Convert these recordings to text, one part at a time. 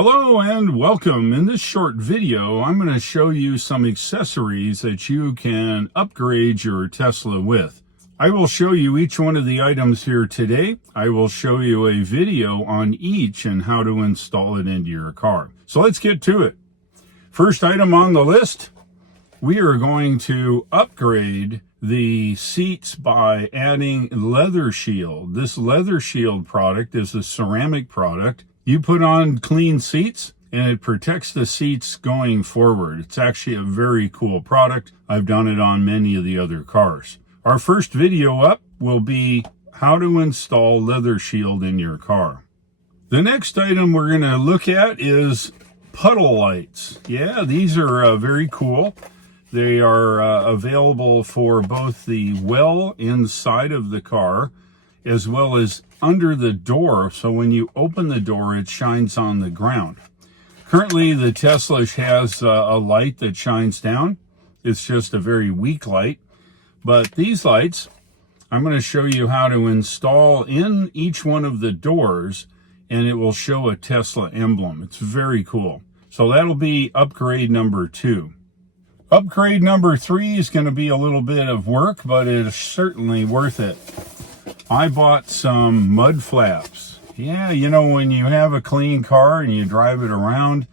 Hello and welcome. In this short video, I'm going to show you some accessories that you can upgrade your Tesla with. I will show you each one of the items here today. I will show you a video on each and how to install it into your car. So let's get to it. First item on the list, we are going to upgrade the seats by adding leather shield. This leather shield product is a ceramic product. You put on clean seats and it protects the seats going forward. It's actually a very cool product. I've done it on many of the other cars. Our first video up will be how to install leather shield in your car. The next item we're going to look at is puddle lights. Yeah, these are very cool. They are available for both the well inside of the car as well as under the door, so when you open the door it shines on the ground. Currently the Tesla has a light that shines down. It's just a very weak light, but these lights I'm going to show you how to install in each one of the doors, and it will show a Tesla emblem. It's very cool. So that'll be upgrade number 2. Upgrade number 3 is going to be a little bit of work, but it is certainly worth it. I bought some mud flaps. Yeah, you know, when you have a clean car and you drive it around,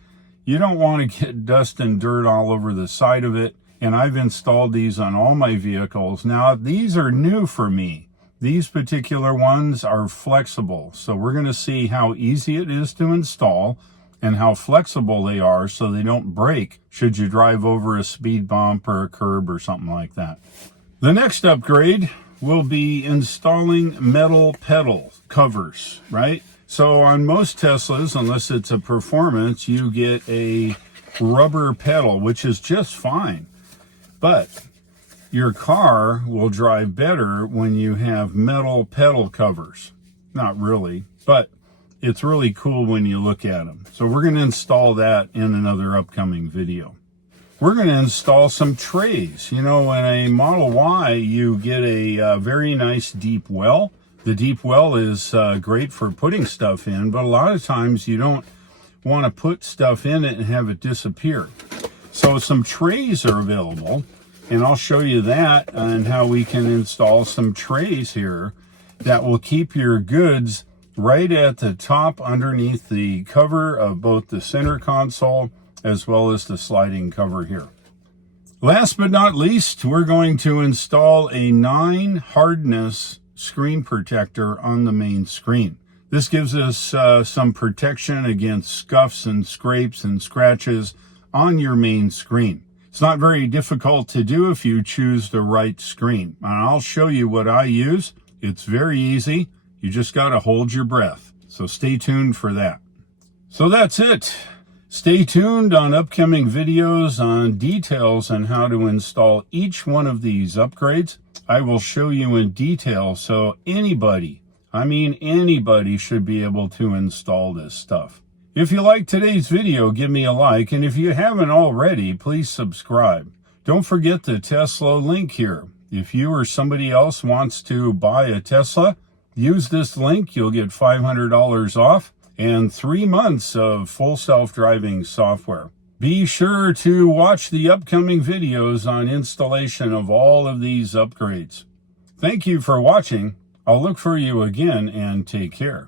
you don't want to get dust and dirt all over the side of it. And I've installed these on all my vehicles. Now, these are new for me. These particular ones are flexible. So we're going to see how easy it is to install and how flexible they are so they don't break should you drive over a speed bump or a curb or something like that. The next upgrade will be installing metal pedal covers, right? So on most Teslas, unless it's a performance, you get a rubber pedal, which is just fine. But your car will drive better when you have metal pedal covers. Not really, but it's really cool when you look at them. So we're going to install that in another upcoming video. We're going to install some trays. You know, in a Model Y, you get a very nice deep well. The deep well is great for putting stuff in, but a lot of times you don't want to put stuff in it and have it disappear. So some trays are available, and I'll show you that and how we can install some trays here that will keep your goods right at the top underneath the cover of both the center console as well as the sliding cover here. Last but not least, we're going to install a 9 hardness screen protector on the main screen. This gives us some protection against scuffs and scrapes and scratches on your main screen. It's not very difficult to do if you choose the right screen. And I'll show you what I use. It's very easy. You just got to hold your breath. So stay tuned for that. So that's it. Stay tuned on upcoming videos on details on how to install each one of these upgrades. I will show you in detail so anybody, I mean anybody, should be able to install this stuff. If you like today's video, give me a like, and if you haven't already, please subscribe. Don't forget the Tesla link here. If you or somebody else wants to buy a Tesla, use this link. You'll get $500 off and 3 months of full self-driving software. Be sure to watch the upcoming videos on installation of all of these upgrades. Thank you for watching. I'll look for you again, and take care.